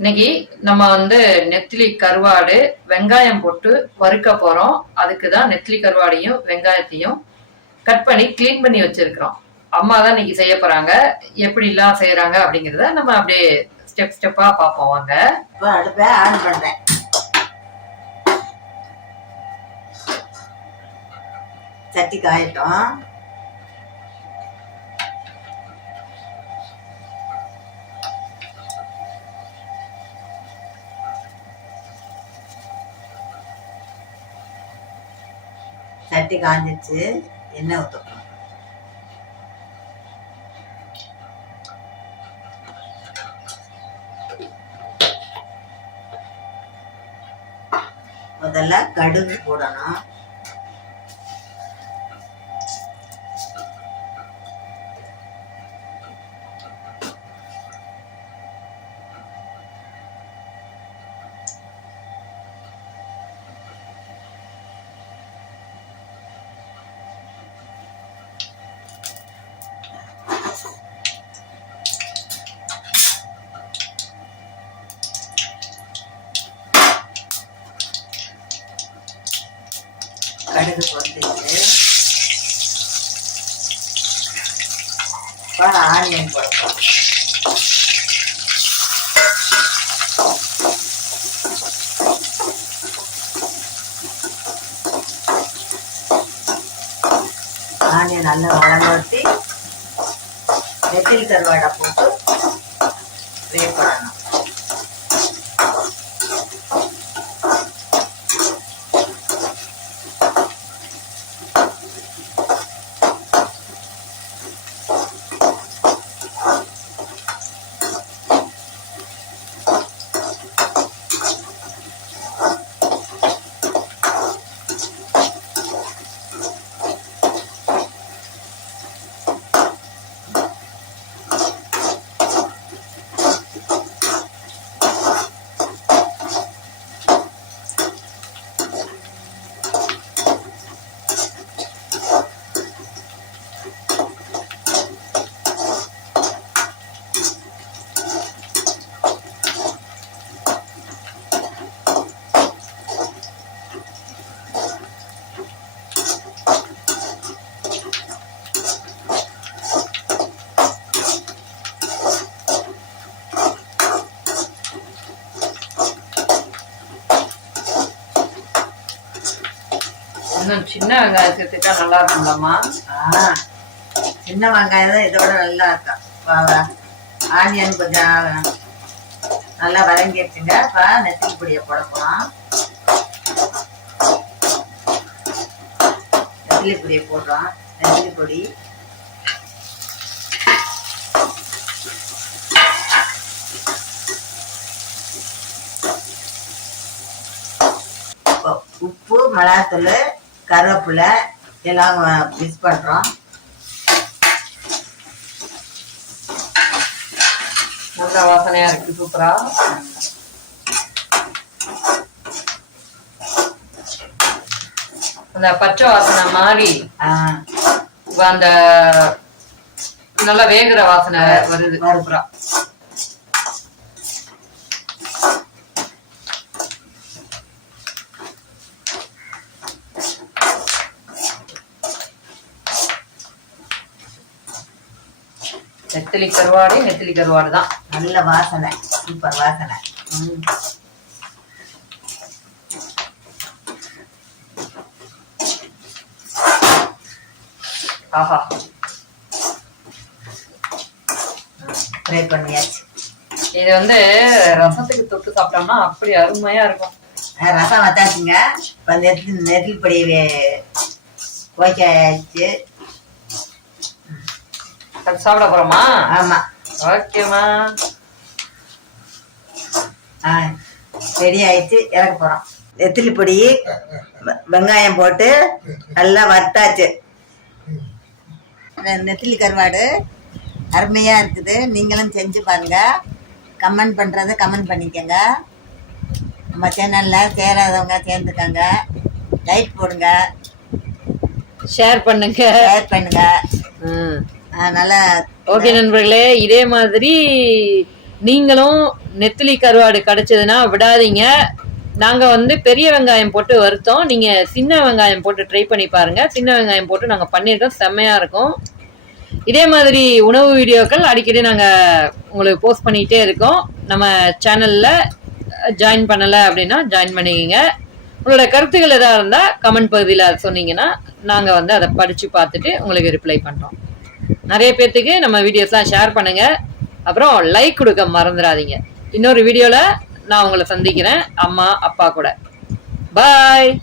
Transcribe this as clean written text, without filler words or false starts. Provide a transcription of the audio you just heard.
இன்னைக்கு நம்ம நெத்திலி கருவாடு வெங்காயம் போட்டு வறுக்க போறோம். அதுக்கு தான் நெத்திலி கருவாடையும் வெங்காயத்தையும் கட் பண்ணி கிளீன் பண்ணி வச்சிருக்கிறோம். அம்மா தான் இன்னைக்கு செய்ய போறாங்க. எப்படி எல்லாம் செய்யறாங்க அப்படிங்கறத நம்ம அப்படியே ஸ்டெப் ஸ்டெப்பா பார்ப்போம் வாங்க. அடுப்பை ஆன் பண்றேன். சட்டி காயட்டும். சட்டி காஞ்சிச்சு, எண்ணெய் ஊற்றணும். முதல்ல கடுகு போடணும். கடுகு பொரிஞ்சிச்சு. ஆனியன் போடணும். ஆனியன் நல்லா வளர்த்தி நெத்திலி கருவாடை போட்டு வேகணும். சின்ன வெங்காயம் சேர்த்துட்டா நல்லா இருக்கும்லம்மா? சின்ன வெங்காயம் தான் இதோட நல்லா இருக்கும். ஆனியன் கொஞ்சம் நல்லா வதங்கிடுச்சுங்க. இப்போ நெத்திலி பொடியை போட போகிறோம். நெத்திலி பொடியை போடுறோம். நெத்திலி பொடி உப்பு, மிளகாத்தூள், கருவேப்பிலை எல்லாம் மிக்ஸ் பண்ணுறோம். நல்ல வாசனையா இருக்கு, சூப்பரா. அந்த பச்சை வாசனை மாதிரி அந்த நல்லா வேகிற வாசனை வருது, சூப்பரா. நெத்திலி கருவாடு தான். நல்ல வாசனை, சூப்பர் வாசனை. ஆஹா, ஃப்ரை பண்ணியாச்சு. இது ரசத்துக்கு தொட்டு சாப்பிட்டோம்னா அப்படி அருமையா இருக்கும். ரசம் வச்சாச்சுங்க. இப்போ நெத்திலி பொடி கோச்சாச்சு. சாப்பிட போறோமா? ஆமா, ஓகேமா. ரெடி ஆயிடுச்சு, இறக்க போறோம். நெத்திலி பொடி வெங்காயம் போட்டு நல்லா வறுத்தாச்சு. நெத்திலி கருவாடு அருமையா இருக்குது. நீங்களும் செஞ்சு பாருங்க. கமெண்ட் பண்றத கமெண்ட் பண்ணிக்கங்க. நம்ம சேனல்ல சேராதவங்க சேர்ந்துக்கங்க. லைக் போடுங்க, ஷேர் பண்ணுங்க. நல்லா ஓகே நண்பர்களே, இதே மாதிரி நீங்களும் நெத்திலி கருவாடு கிடைச்சதுன்னா விடாதீங்க. நாங்க வந்து பெரிய வெங்காயம் போட்டு வறுத்தோம். நீங்க சின்ன வெங்காயம் போட்டு ட்ரை பண்ணி பாருங்க. சின்ன வெங்காயம் போட்டு நாங்க பண்ணியிருக்கோம், செம்மையா இருக்கும். இதே மாதிரி உணவு வீடியோக்கள் அடிக்கடி நாங்க உங்களுக்கு போஸ்ட் பண்ணிட்டே இருக்கோம். நம்ம சேனல்ல ஜாயின் பண்ணல அப்படின்னா ஜாயின் பண்ணிக்கங்க. உங்களோட கருத்துக்கள் ஏதாவது இருந்தா கமெண்ட் பகுதியில் அதை சொன்னீங்கன்னா நாங்க வந்து அதை படிச்சு பார்த்துட்டு உங்களுக்கு ரிப்ளை பண்றோம். நிறைய பேர்த்துக்கு நம்ம வீடியோஸ்லாம் ஷேர் பண்ணுங்க. அப்புறம் லைக் கொடுக்க மறந்துடாதீங்க. இன்னொரு வீடியோல நான் உங்களை சந்திக்கிறேன், அம்மா அப்பா கூட. பாய்.